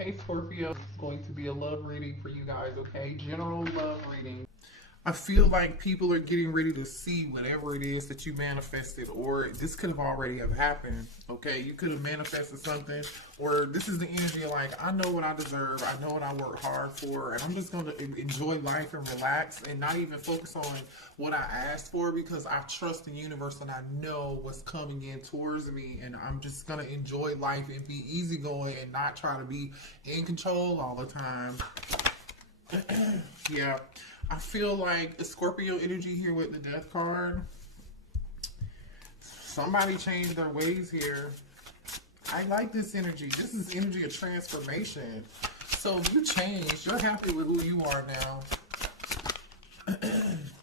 Hey Scorpio, it's going to be a love reading for you guys, okay? General love reading. I feel like people are getting ready to see whatever it is that you manifested, or this could have already have happened, okay? You could have manifested something, or this is the energy of like, I know what I deserve, I know what I work hard for, and I'm just going to enjoy life and relax and not even focus on what I asked for because I trust the universe and I know what's coming in towards me, and I'm just going to enjoy life and be easygoing and not try to be in control all the time. Yeah. I feel like the Scorpio energy here with the Death card. Somebody changed their ways here. I like this energy. This is energy of transformation. So you changed. You're happy with who you are now.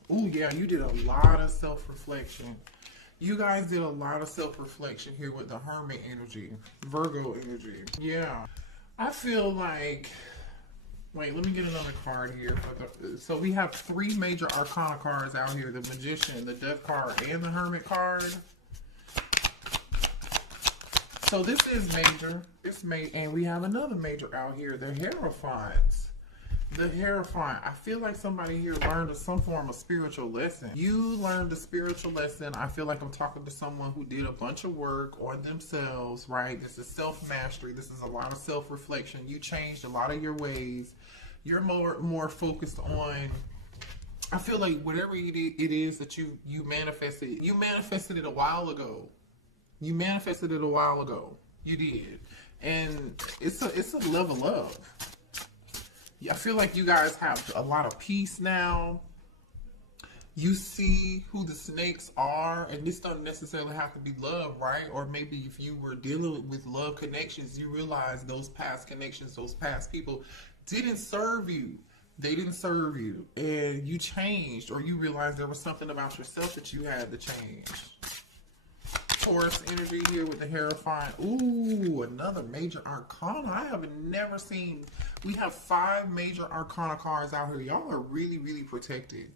Oh yeah, you did a lot of self-reflection. You guys did a lot of self-reflection here with the Hermit energy. Virgo energy. Yeah. I feel like... Wait, let me get another card here. So we have three major arcana cards out here. The Magician, the Death card, and the Hermit card. So this is major. And we have another major out here. The Hierophant. The Hierophant. I feel like somebody here learned some form of spiritual lesson. You learned a spiritual lesson. I feel like I'm talking to someone who did a bunch of work on themselves, right? This is self-mastery. This is a lot of self-reflection. You changed a lot of your ways. You're more focused on, I feel like whatever it is that you manifested it a while ago. You manifested it a while ago. You did. And it's a level up. I feel like you guys have a lot of peace now. You see who the snakes are, and this doesn't necessarily have to be love, right? Or maybe if you were dealing with love connections, you realize those past connections, those past people didn't serve you. They didn't serve you, and you changed, or you realized there was something about yourself that you had to change. Taurus energy here with the Hierophant. Ooh, another major arcana. I have never seen. We have 5 major arcana cards out here. Y'all are really, really protected.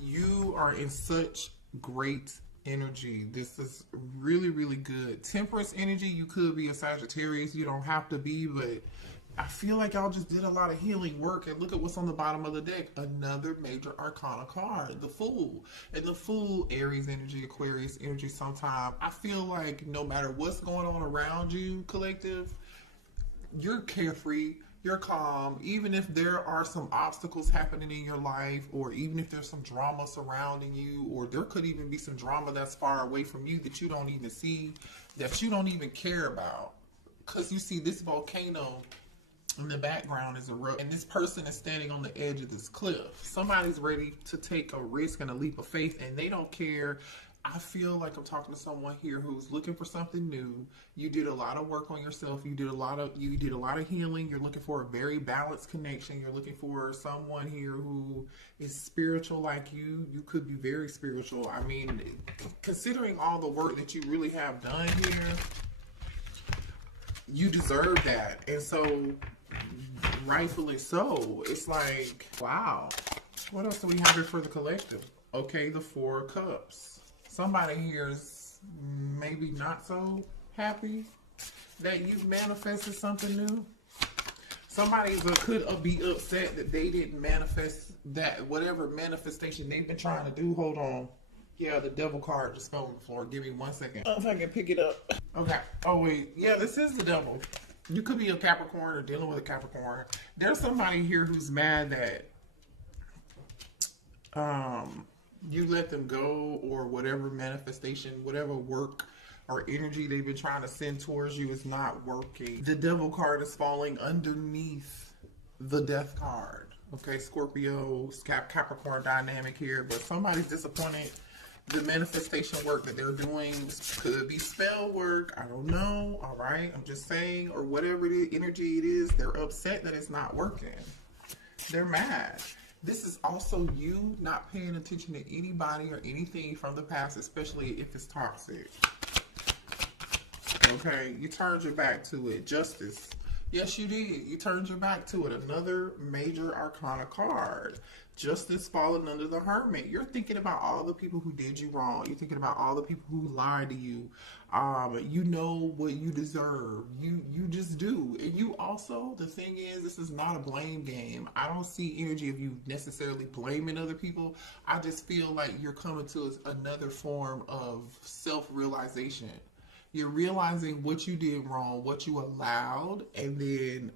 You are in such great energy. This is really, really good. Temperance energy. You could be a Sagittarius. You don't have to be, but I feel like y'all just did a lot of healing work, and look at what's on the bottom of the deck. Another major arcana card, the Fool. And the Fool, Aries energy, Aquarius energy sometime. I feel like no matter what's going on around you, collective, you're carefree, you're calm. Even if there are some obstacles happening in your life, or even if there's some drama surrounding you, or there could even be some drama that's far away from you that you don't even see, that you don't even care about. Because you see this volcano in the background is erupting, and this person is standing on the edge of this cliff. Somebody's ready to take a risk and a leap of faith, and they don't care. I feel like I'm talking to someone here who's looking for something new. You did a lot of work on yourself. You did a lot of healing. You're looking for a very balanced connection. You're looking for someone here who is spiritual like you. You could be very spiritual. I mean, considering all the work that you really have done here, you deserve that. And so, rightfully so. It's like, wow. What else do we have here for the collective? Okay, the 4 of Cups. Somebody here is maybe not so happy that you've manifested something new. Somebody could be upset that they didn't manifest that, whatever manifestation they've been trying to do. Hold on. Yeah, the Devil card just fell on the floor. Give me 1 second. Oh, if I can pick it up. Okay. Oh, wait. Yeah, this is the Devil. You could be a Capricorn or dealing with a Capricorn. There's somebody here who's mad that you let them go, or whatever manifestation, whatever work or energy they've been trying to send towards you is not working. The Devil card is falling underneath the Death card. Okay, Scorpio, Capricorn dynamic here, but somebody's disappointed. The manifestation work that they're doing could be spell work. I don't know. All right. I'm just saying, or whatever the energy it is, they're upset that it's not working. They're mad. This is also you not paying attention to anybody or anything from the past, especially if it's toxic. Okay. You turned your back to it. Justice. Yes, you did. You turned your back to it. Another major arcana card. Justice falling under the hermit. You're thinking about all the people who did you wrong. You're thinking about all the people who lied to you. You know what you deserve. You just do. And you also, the thing is, this is not a blame game. I don't see energy of you necessarily blaming other people. I just feel like you're coming to another form of self-realization. You're realizing what you did wrong, what you allowed, and then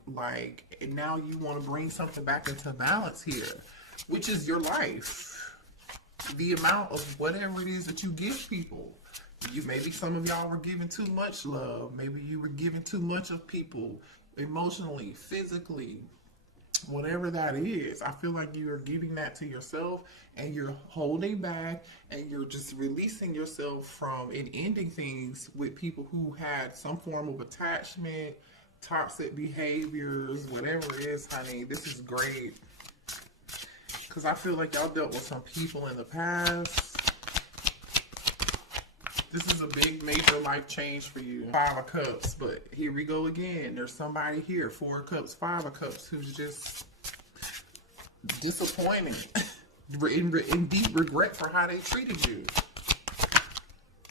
and now you want to bring something back into balance here, which is your life. The amount of whatever it is that you give people. Maybe some of y'all were giving too much love. Maybe you were giving too much of people emotionally, physically, whatever that is. I feel like you are giving that to yourself and you're holding back and you're just releasing yourself from and ending things with people who had some form of attachment, toxic behaviors, whatever it is, honey. This is great. Because I feel like y'all dealt with some people in the past. This is a big, major life change for you. 5 of Cups, but here we go again. There's somebody here, 4 of Cups, 5 of Cups, who's just disappointed, in deep regret for how they treated you.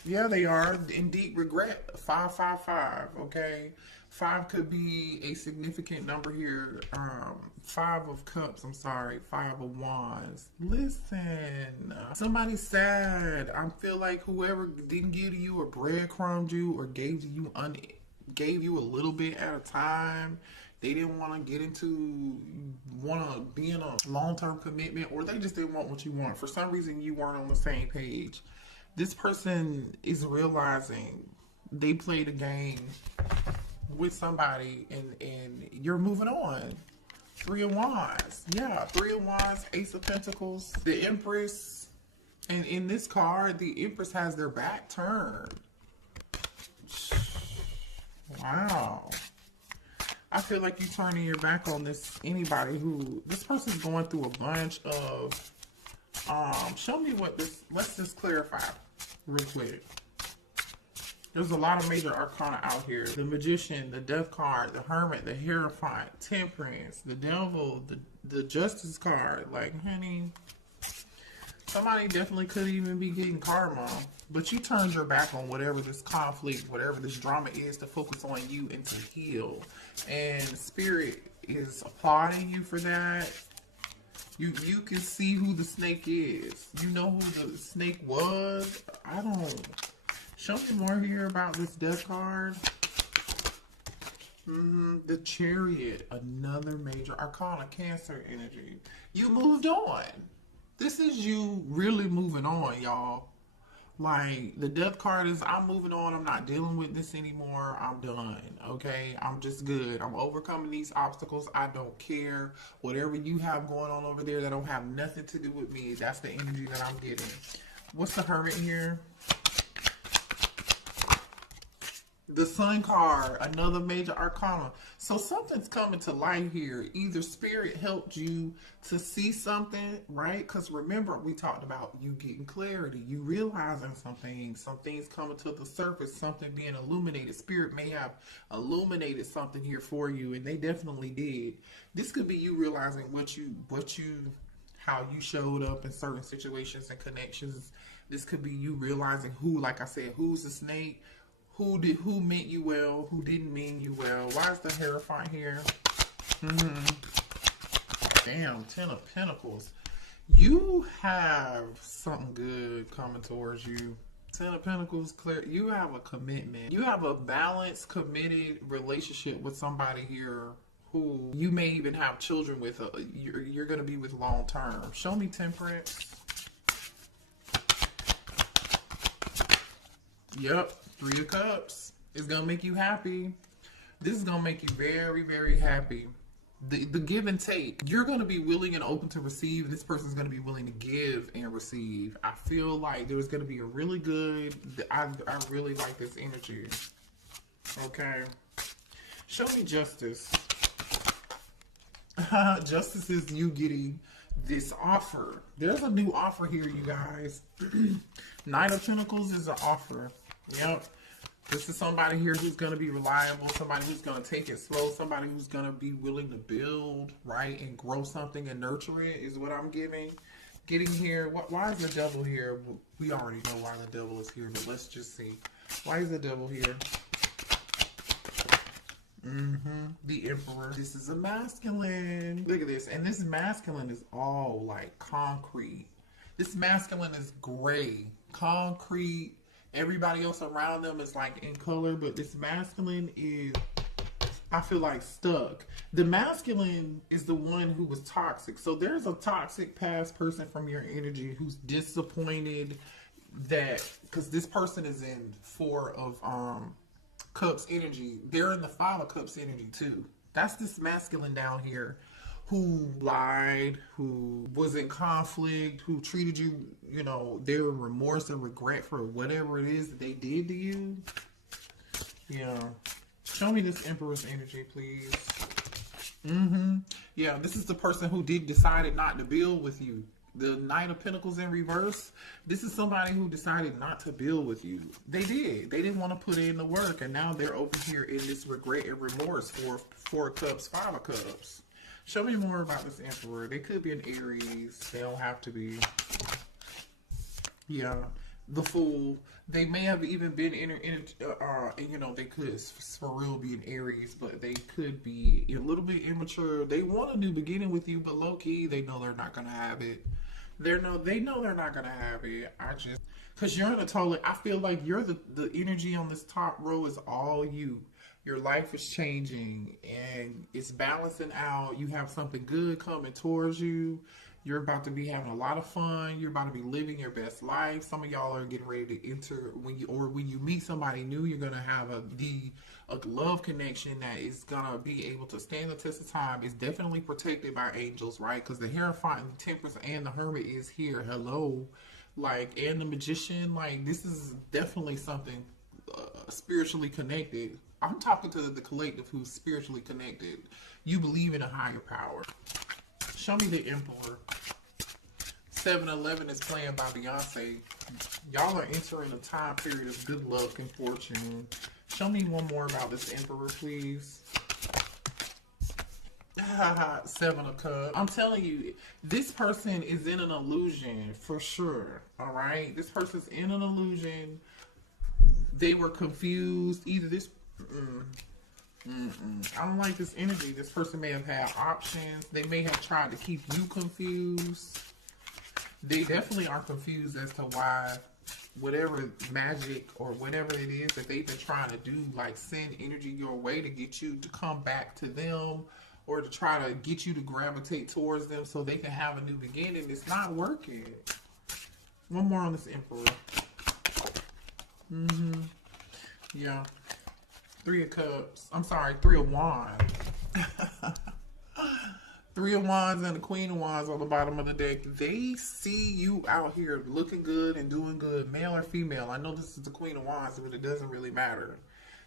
Yeah, they are in deep regret. 5, 5, 5, okay? 5 could be a significant number here. 5 of Cups, I'm sorry. 5 of Wands. Listen, somebody's sad. I feel like whoever didn't give you or breadcrumbed you or gave you a little bit at a time. They didn't want to be in a long-term commitment, or they just didn't want what you want. For some reason, you weren't on the same page. This person is realizing they played a game with somebody and you're moving on. 3 of Wands. Yeah, 3 of Wands, Ace of Pentacles, the Empress. And in this card, the Empress has their back turned. Wow. I feel like you're turning your back on this person's going through a bunch of, show me what let's just clarify real quick. There's a lot of major arcana out here. The Magician, the Death card, the Hermit, the Hierophant, Temperance, the Devil, the Justice card. Like, honey, somebody definitely could even be getting karma. But you turned your back on whatever this conflict, whatever this drama is, to focus on you and to heal. And Spirit is applauding you for that. You can see who the snake is. You know who the snake was. Show me more here about this Death card. The Chariot, another major arcana, Cancer energy. You moved on. This is you really moving on, y'all. Like, the Death card is, I'm moving on. I'm not dealing with this anymore. I'm done, okay? I'm just good. I'm overcoming these obstacles. I don't care. Whatever you have going on over there that don't have nothing to do with me, that's the energy that I'm getting. What's the Hermit here? The Sun card, another major arcana. So something's coming to light here. Either Spirit helped you to see something, right? Because remember, we talked about you getting clarity, you realizing some things coming to the surface, something being illuminated. Spirit may have illuminated something here for you, and they definitely did. This could be you realizing how you showed up in certain situations and connections. This could be you realizing who, like I said, who's the snake. Who meant you well, who didn't mean you well. Why is the Hierophant here? Damn, 10 of Pentacles. You have something good coming towards you. 10 of Pentacles, clear. You have a commitment. You have a balanced, committed relationship with somebody here who you may even have children with. You're going to be with long term. Show me Temperance. Yep. 3 of Cups is going to make you happy. This is going to make you very, very happy. The give and take. You're going to be willing and open to receive. This person's going to be willing to give and receive. I feel like there's going to be a really good... I really like this energy. Okay. Show me Justice. Justice is you getting this offer. There's a new offer here, you guys. Knight of Pentacles is an offer. Yep. This is somebody here who's going to be reliable, somebody who's going to take it slow, somebody who's going to be willing to build, right, and grow something and nurture it is what I'm getting here. Why is the devil here? We already know why the devil is here, but let's just see. Why is the devil here? The Emperor. This is a masculine. Look at this. And this masculine is all like concrete. This masculine is gray, concrete. Everybody else around them is like in color, but this masculine is, I feel like, stuck. The masculine is the one who was toxic. So there's a toxic past person from your energy who's disappointed that, because this person is in 4 of Cups energy. They're in the 5 of Cups energy too. That's this masculine down here who lied, who was in conflict, who treated you, you know, their remorse and regret for whatever it is that they did to you. Yeah. Show me this Emperor's energy, please. Yeah, this is the person who decided not to build with you. The Knight of Pentacles in reverse. This is somebody who decided not to build with you. They did. They didn't want to put in the work, and now they're over here in this regret and remorse for 4 of Cups, 5 of Cups. Show me more about this Emperor. They could be an Aries. They don't have to be. Yeah. The Fool. They may have even been you know, they could for real be an Aries, but they could be a little bit immature. They want a new beginning with you, but low key, they know they're not gonna have it. They know they're not gonna have it. Because you're in a total, I feel like you're the energy on this top row is all you. Your life is changing and it's balancing out. You have something good coming towards you. You're about to be having a lot of fun. You're about to be living your best life. Some of y'all are getting ready to enter when you meet somebody new, you're gonna have a love connection that is gonna be able to stand the test of time. It's definitely protected by angels, right? Because the Hierophant, the Temperance, and the Hermit is here. Hello, like, and the Magician. Like, this is definitely something spiritually connected. I'm talking to the collective who's spiritually connected. You believe in a higher power. Show me the Emperor. 7-Eleven is playing by Beyonce. Y'all are entering a time period of good luck and fortune. Show me one more about this Emperor, please. 7 of Cups. I'm telling you, this person is in an illusion for sure. All right? This person's in an illusion. They were confused. Either this... I don't like this energy. This person may have had options. They may have tried to keep you confused. They definitely are confused as to why whatever magic or whatever it is that they've been trying to do, like send energy your way to get you to come back to them or to try to get you to gravitate towards them so they can have a new beginning. It's not working. One more on this Emperor. Yeah. 3 of Cups. I'm sorry, 3 of Wands. 3 of Wands and the Queen of Wands on the bottom of the deck. They see you out here looking good and doing good, male or female. I know this is the Queen of Wands, but it doesn't really matter.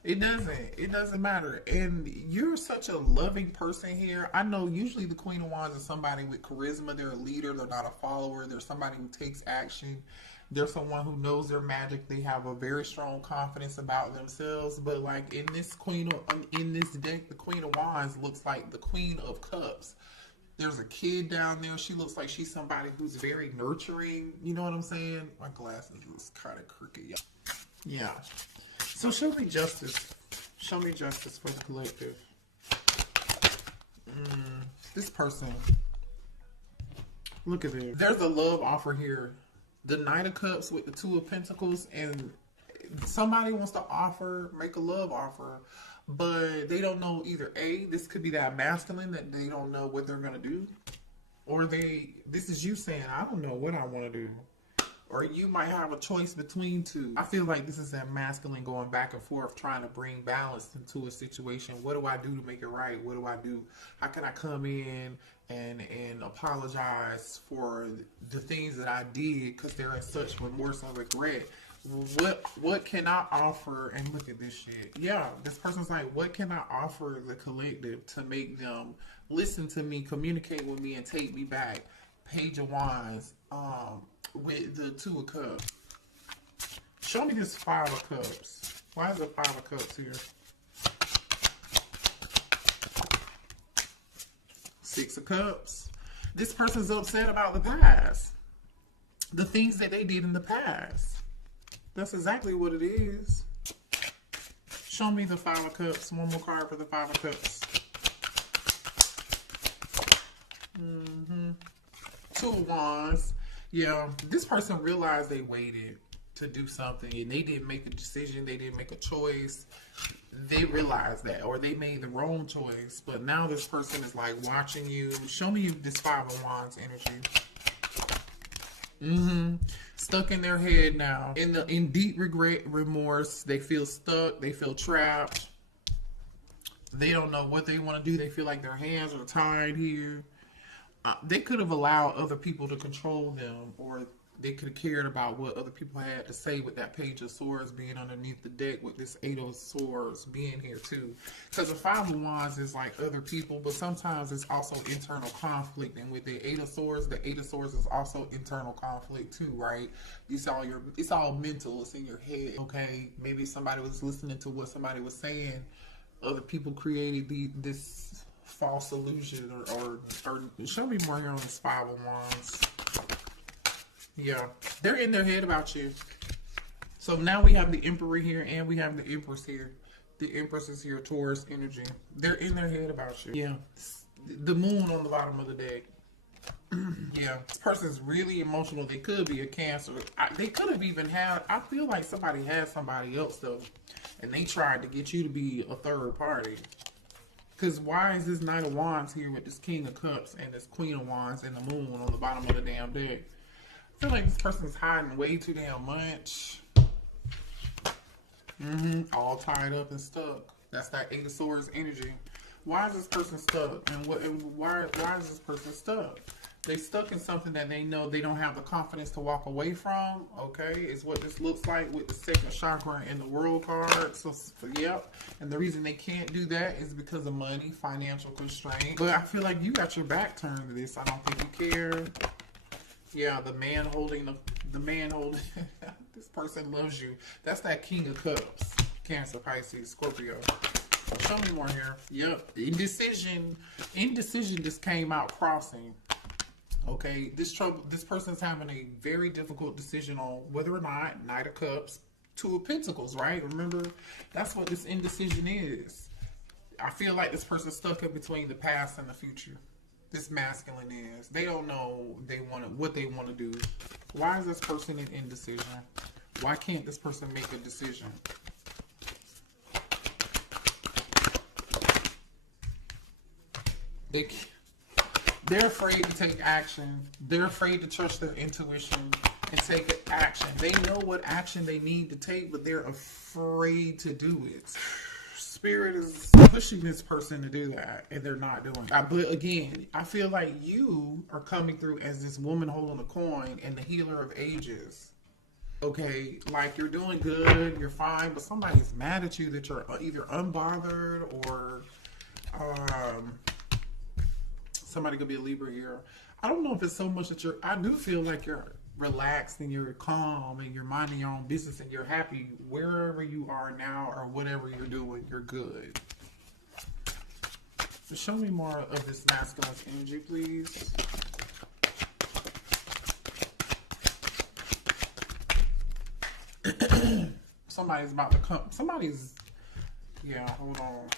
It doesn't matter. And you're such a loving person here. I know usually the Queen of Wands is somebody with charisma. They're a leader. They're not a follower. They're somebody who takes action. They're someone who knows their magic. They have a very strong confidence about themselves. But like in this deck, the Queen of Wands looks like the Queen of Cups. There's a kid down there. She looks like she's somebody who's very nurturing. You know what I'm saying? My glasses is kind of crooked. Yeah. So show me justice. Show me justice for the collective. This person. Look at this. There's a love offer here. The Knight of Cups with the 2 of Pentacles, and somebody wants to make a love offer, but they don't know either A, this could be that masculine that they don't know what they're going to do, or this is you saying, I don't know what I want to do, or you might have a choice between 2. I feel like this is that masculine going back and forth, trying to bring balance into a situation. What do I do to make it right? What do I do? How can I come in and apologize for the things that I did because they're in such remorse and regret? What can I offer? And look at this shit. Yeah, this person's like, what can I offer the collective to make them listen to me, communicate with me, and take me back? Page of Wands with the 2 of Cups. Show me this 5 of Cups. Why is the Five of Cups here? Six of Cups. This person's upset about the past. The things that they did in the past. That's exactly what it is. Show me the Five of Cups. One more card for the Five of Cups. Two of Wands. Yeah, this person realized they waited to do something and they didn't make a decision. They didn't make a choice. They realized that, or they made the wrong choice. But now this person is like watching you. Show me this Five of Wands energy. Stuck in their head now. In deep regret, remorse. They feel stuck. They feel trapped. They don't know what they want to do. They feel like their hands are tied here. They could have allowed other people to control them, or they could have cared about what other people had to say with that Page of Swords being underneath the deck, with this Eight of Swords being here too. Because the Five of Wands is like other people, but sometimes it's also internal conflict. And with the Eight of Swords is also internal conflict too, right? It's all mental. It's in your head. Okay, maybe somebody was listening to what somebody was saying. Other people created this false illusion, or show me more here on this Five of Wands. Yeah, they're in their head about you. So now we have the Emperor here and we have the Empress here. The Empress is here, Taurus energy. They're in their head about you. Yeah, the Moon on the bottom of the deck. Yeah, this person's really emotional. They could be a Cancer. They could have even had, I feel like somebody had somebody else though, and they tried to get you to be a third party. Because why is this Knight of Wands here with this King of Cups and this Queen of Wands and the Moon on the bottom of the damn deck? I feel like this person's hiding way too damn much. All tied up and stuck. That's that Eight of Swords energy. Why is this person stuck? And why is this person stuck? They stuck in something that they know they don't have the confidence to walk away from. Okay, is what this looks like with the second chakra and the World card. So yep. And the reason they can't do that is because of money, financial constraint. But I feel like you got your back turned to this. I don't think you care. Yeah, the man holding this person loves you. That's that King of Cups. Cancer, Pisces, Scorpio. Show me more here. Yep. Indecision just came out crossing. Okay, this person's having a very difficult decision on whether or not Knight of Cups, Two of Pentacles, right? Remember, that's what this indecision is. I feel like this person's stuck in between the past and the future. This masculine is. They don't know what they want to do. Why is this person in indecision? Why can't this person make a decision? They're afraid to take action. They're afraid to trust their intuition and take action. They know what action they need to take, but they're afraid to do it. Spirit is pushing this person to do that, and they're not doing it. But again, I feel like you are coming through as this woman holding a coin and the healer of ages. Okay, like you're doing good, you're fine, but somebody's mad at you that you're either unbothered or somebody could be a Libra here. I don't know if it's so much that I do feel like you're relaxed and you're calm and you're minding your own business and you're happy wherever you are now or whatever you're doing, you're good. So show me more of this masculine energy, please. Somebody's about to come. Yeah, hold on.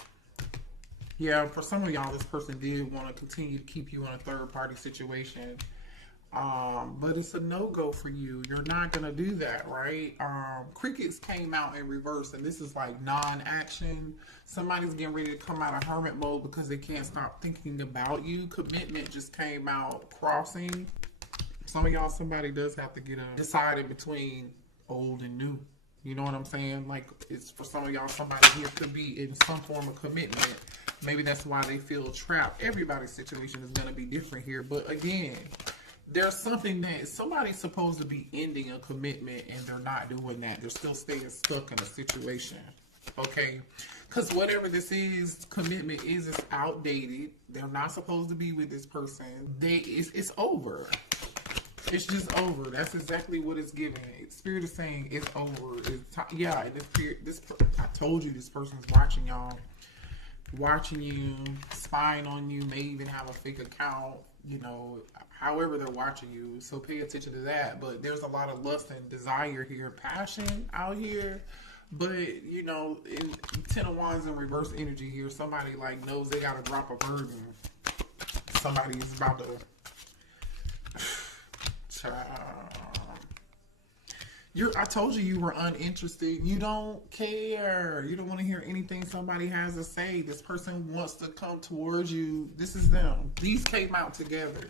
Yeah, for some of y'all, this person did want to continue to keep you in a third-party situation. But it's a no-go for you. You're not going to do that, right? Crickets came out in reverse, and this is like non-action. Somebody's getting ready to come out of hermit mode because they can't stop thinking about you. Commitment just came out crossing. Some of y'all, somebody does have to get decided between old and new. You know what I'm saying? Like, it's for some of y'all, somebody here could be in some form of commitment. Maybe that's why they feel trapped. Everybody's situation is going to be different here. But again, there's something that somebody's supposed to be ending a commitment and they're not doing that. They're still staying stuck in a situation. Okay? Because whatever this is, commitment is outdated. They're not supposed to be with this person. It's over. It's just over. That's exactly what it's giving. Spirit is saying it's over. Yeah, I told you this person's watching y'all, watching you, spying on you, may even have a fake account, you know, however they're watching you. So pay attention to that. But there's a lot of lust and desire here, passion out here. But, you know, in Ten of Wands in reverse energy here, somebody like knows they got to drop a burden. Somebody is about to... I told you you were uninterested. You don't care. You don't want to hear anything somebody has to say. This person wants to come towards you. This is them. These came out together.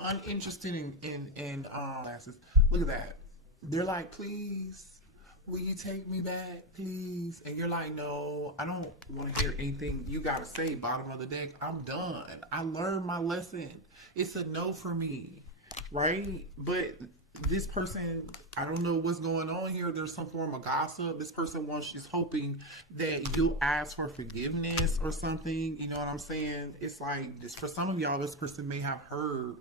Uninterested in glasses. Look at that. They're like, please, will you take me back, please? And you're like, no, I don't want to hear anything you got to say. Bottom of the deck, I'm done. I learned my lesson. It's a no for me, right? But this person, I don't know what's going on here. There's some form of gossip. This person she's hoping that you'll ask for forgiveness or something. You know what I'm saying? It's like, for some of y'all, this person may have heard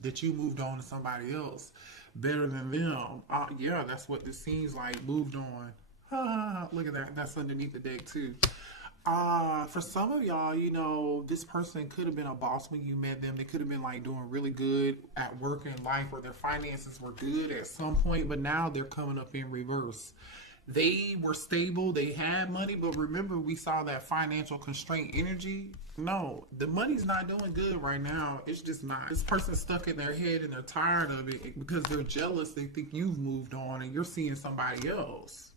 that you moved on to somebody else better than them. Yeah, that's what this seems like. Moved on. Look at that. That's underneath the deck too. For some of y'all, you know, this person could have been a boss when you met them. They could have been like doing really good at work and life, or their finances were good at some point, but now they're coming up in reverse. They were stable, they had money, but remember we saw that financial constraint energy. No, the money's not doing good right now. It's just not. This person's stuck in their head and they're tired of it because they're jealous. They think you've moved on and you're seeing somebody else.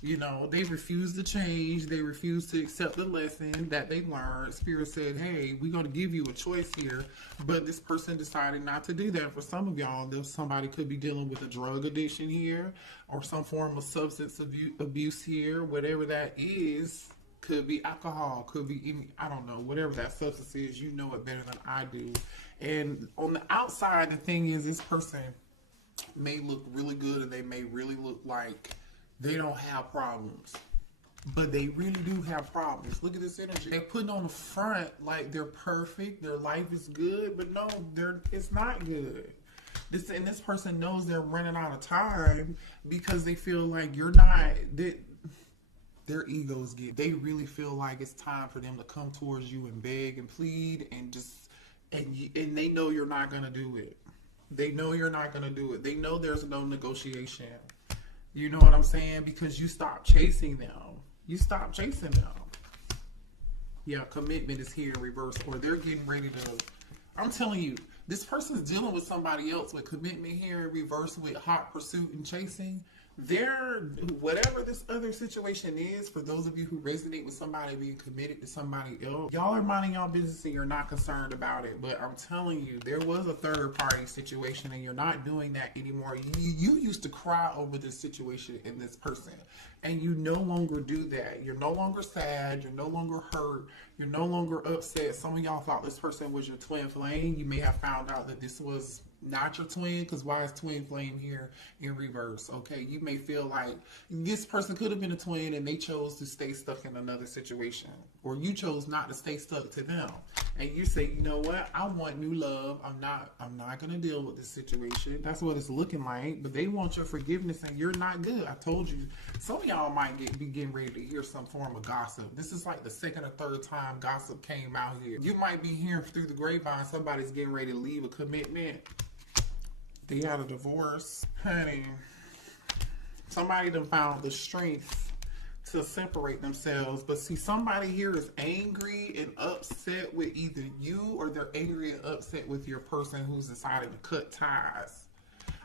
You know, they refuse to change. They refuse to accept the lesson that they learned. Spirit said, hey, we're going to give you a choice here. But this person decided not to do that. For some of y'all, somebody could be dealing with a drug addiction here or some form of substance abuse here. Whatever that is, could be alcohol, could be any, I don't know, whatever that substance is. You know it better than I do. And on the outside, the thing is, this person may look really good and they may really look like they don't have problems, but they really do have problems. Look at this energy. They're putting on the front like they're perfect, their life is good, but no, it's not good. This person knows they're running out of time because they feel like you're not. Their egos they really feel like it's time for them to come towards you and beg and plead and and they know you're not gonna do it. They know you're not gonna do it. They know there's no negotiation. You know what I'm saying? Because you stop chasing them. You stop chasing them. Yeah, commitment is here in reverse, or they're getting ready to... I'm telling you, this person's dealing with somebody else with commitment here in reverse, with hot pursuit and chasing. Whatever this other situation is, for those of you who resonate with somebody being committed to somebody else, y'all are minding y'all business and you're not concerned about it. But I'm telling you, there was a third party situation and you're not doing that anymore. You used to cry over this situation in this person, and you no longer do that. You're no longer sad. You're no longer hurt. You're no longer upset. Some of y'all thought this person was your twin flame. You may have found out that this was not your twin, because why is twin flame here in reverse? Okay, you may feel like this person could have been a twin and they chose to stay stuck in another situation, or you chose not to stay stuck to them, and you say, you know what, I want new love. I'm not gonna deal with this situation. That's what it's looking like. But they want your forgiveness and you're not good. I told you, some of y'all might be getting ready to hear some form of gossip. This is like the second or third time gossip came out here. You might be hearing through the grapevine somebody's getting ready to leave a commitment. They had a divorce. Honey, somebody done found the strength to separate themselves. But see, somebody here is angry and upset with either you, or they're angry and upset with your person who's decided to cut ties.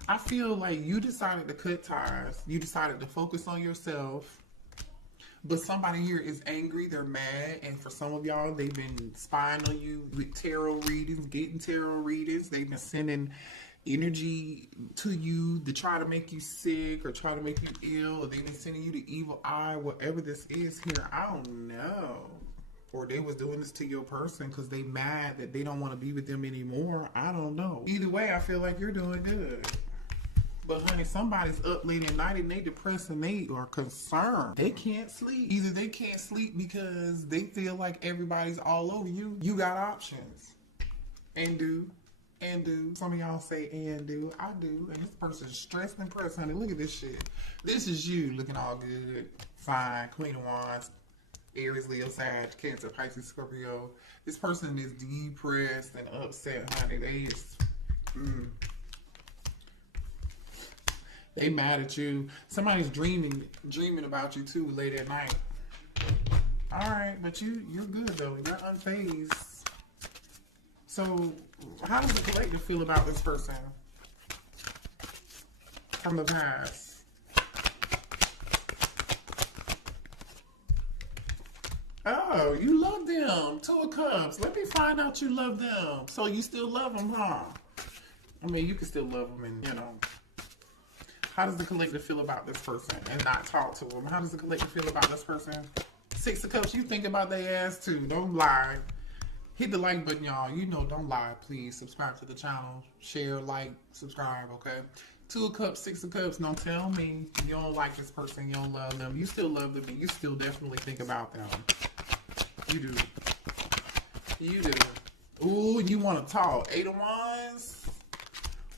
I feel like you decided to cut ties. You decided to focus on yourself. But somebody here is angry, they're mad, and for some of y'all, they've been spying on you with tarot readings, getting tarot readings. They've been sending energy to you to try to make you sick or try to make you ill, or they've been sending you the evil eye, whatever this is here, I don't know. Or they was doing this to your person because they mad that they don't want to be with them anymore. I don't know. Either way, I feel like you're doing good. But honey, somebody's up late at night and they depressed and they are concerned. They can't sleep. Either they can't sleep because they feel like everybody's all over you. You got options. And do. And do. Some of y'all say and do. I do. And this person's stressed and pressed, honey. Look at this shit. This is you looking all good, fine, Queen of Wands, Aries, Leo, Sag, Cancer, Pisces, Scorpio. This person is depressed and upset, honey. They mad at you. Somebody's dreaming about you too late at night. All right, but you're good though. You're unfazed. So, how does the collective feel about this person from the past? Oh, you love them. Two of Cups. Let me find out you love them. So you still love them, huh? I mean, you can still love them, and you know. How does the collective feel about this person and not talk to them? How does the collective feel about this person? Six of Cups. You think about their ass too. Don't lie. Hit the like button, y'all. You know, don't lie. Please subscribe to the channel. Share, like, subscribe, okay? Two of Cups, Six of Cups. Don't tell me you don't like this person. You don't love them. You still love them, and you still definitely think about them. You do. You do. Ooh, you want to talk. Eight of Wands.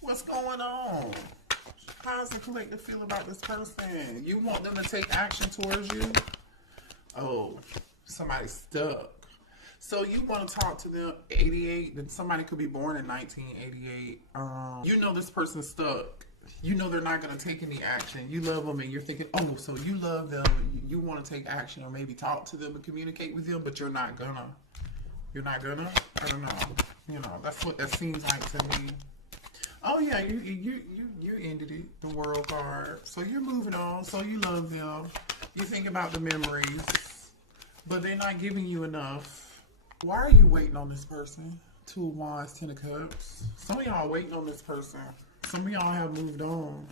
What's going on? How does the collective feel about this person? You want them to take action towards you? Oh, somebody's stuck. So you want to talk to them. 88, then somebody could be born in 1988. You know this person's stuck. You know they're not going to take any action. You love them and you're thinking, oh, so you love them. You want to take action or maybe talk to them and communicate with them, but you're not gonna. You're not gonna? I don't know. You know, that's what that seems like to me. Oh yeah, you ended it, the World card. So you're moving on. So you love them. You think about the memories, but they're not giving you enough. Why are you waiting on this person? Two of Wands, Ten of Cups. Some of y'all waiting on this person. Some of y'all have moved on.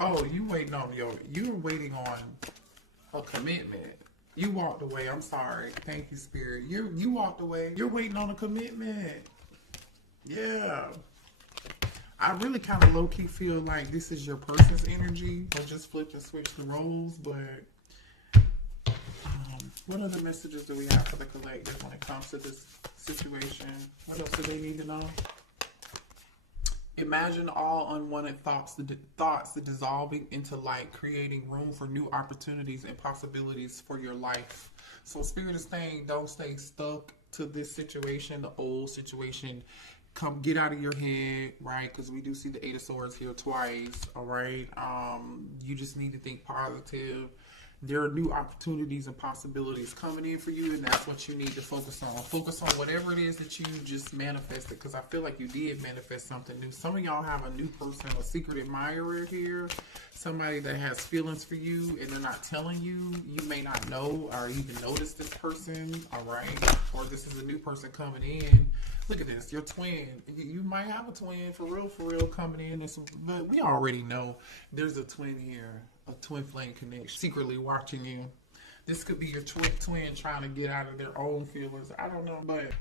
Oh, you're waiting on a commitment. You walked away. I'm sorry. Thank you, Spirit. You walked away. You're waiting on a commitment. Yeah. I really kind of low-key feel like this is your person's energy. I just flipped and switched the roles, but what other messages do we have for the collective when it comes to this situation? What else do they need to know? Imagine all unwanted thoughts, the dissolving into light, creating room for new opportunities and possibilities for your life. So Spirit is saying, don't stay stuck to this situation, the old situation. Come get out of your head, right? Because we do see the Eight of Swords here twice, all right? You just need to think positive. There are new opportunities and possibilities coming in for you, and that's what you need to focus on. Focus on whatever it is that you just manifested, because I feel like you did manifest something new. Some of y'all have a new person, a secret admirer here, somebody that has feelings for you, and they're not telling you. You may not know or even notice this person, all right? Or this is a new person coming in. Look at this, your twin. You might have a twin for real coming in. But we already know there's a twin here, a twin flame connection, secretly watching you. This could be your twin trying to get out of their own feelings. I don't know, but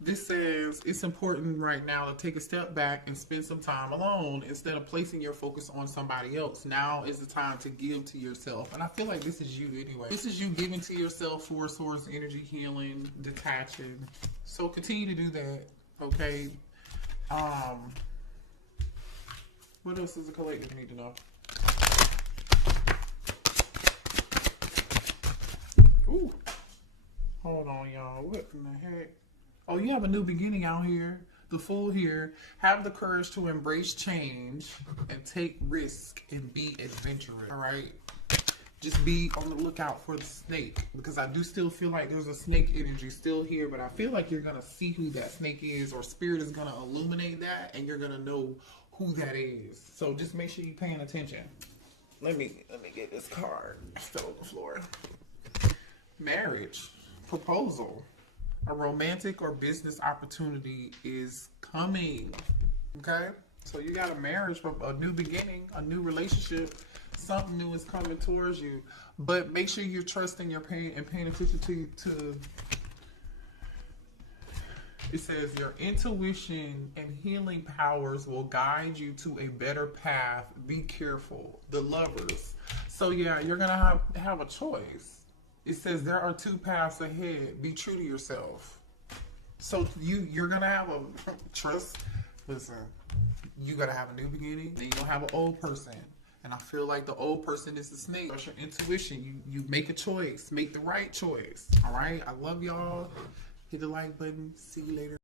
this says it's important right now to take a step back and spend some time alone instead of placing your focus on somebody else. Now is the time to give to yourself. And I feel like this is you anyway. This is you giving to yourself for source energy, healing, detaching. So continue to do that, okay? What else does the collective need to know? Ooh. Hold on, y'all. What in the heck? Oh, you have a new beginning out here. The Fool here. Have the courage to embrace change and take risk and be adventurous, all right? Just be on the lookout for the snake, because I do still feel like there's a snake energy still here, but I feel like you're going to see who that snake is, or Spirit is going to illuminate that, and you're going to know who that is. So just make sure you're paying attention. Let me get this card. I fell on the floor. Marriage. Proposal. A romantic or business opportunity is coming. Okay? So you got a marriage, a new beginning, a new relationship. Something new is coming towards you. But make sure you're trusting your pain and paying attention to it says your intuition and healing powers will guide you to a better path. Be careful. The Lovers. So yeah, you're going to have a choice. It says there are two paths ahead. Be true to yourself. So you're gonna have a trust. Listen, you gotta have a new beginning. Then you're gonna have an old person. And I feel like the old person is the snake. That's your intuition. You make a choice. Make the right choice. All right? I love y'all. Hit the like button. See you later.